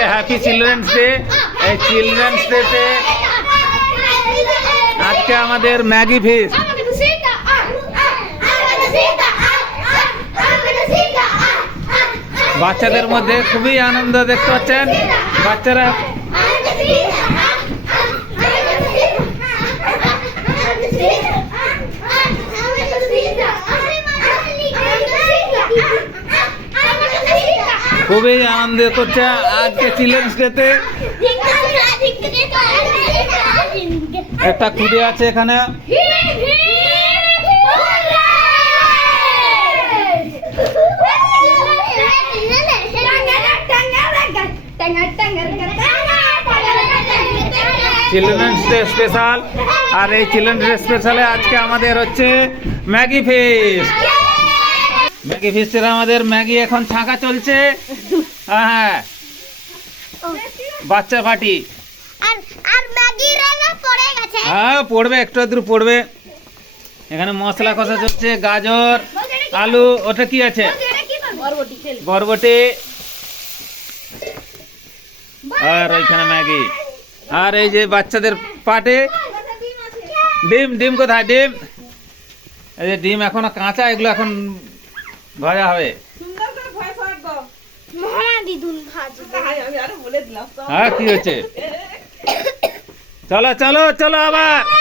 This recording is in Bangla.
আজকে হ্যাপি চিলড্রেন্স ডে। এই চিলড্রেন্স ডেতে আজকে আমাদের ম্যাগি ফিস্ট। বাচ্চাদের মধ্যে খুবই আনন্দ দেখতে পাচ্ছেন। বাচ্চারা খুবই আনন্দ করছে আজকে চিলড্রেন্স ডেতে। একটা খুঁড়ি আছে এখানে। Children's day special. আর এই চিলড্রেন্স ডে স্পেশালে আজকে আমাদের হচ্ছে ম্যাগি ফিস্ট। ম্যাগি ফিস্টের আমাদের ম্যাগি এখন ছাঁকা চলছে। হ্যাঁ, বাচ্চা পার্টি। হ্যাঁ, পড়বে, একটু আধটু পড়বে। এখানে মশলা কষা চলছে, গাজর, আলু, ওটা কি আছে? বরবটি। আর ওইখানে ম্যাগি। আর এই যে বাচ্চাদের পাটে ডিম। ডিম কোথায়? ডিম, এই যে ডিম এখনো কাঁচা, এগুলো এখন ভাজা হবে। হ্যাঁ, কি হচ্ছে? চলো চলো চলো আবার।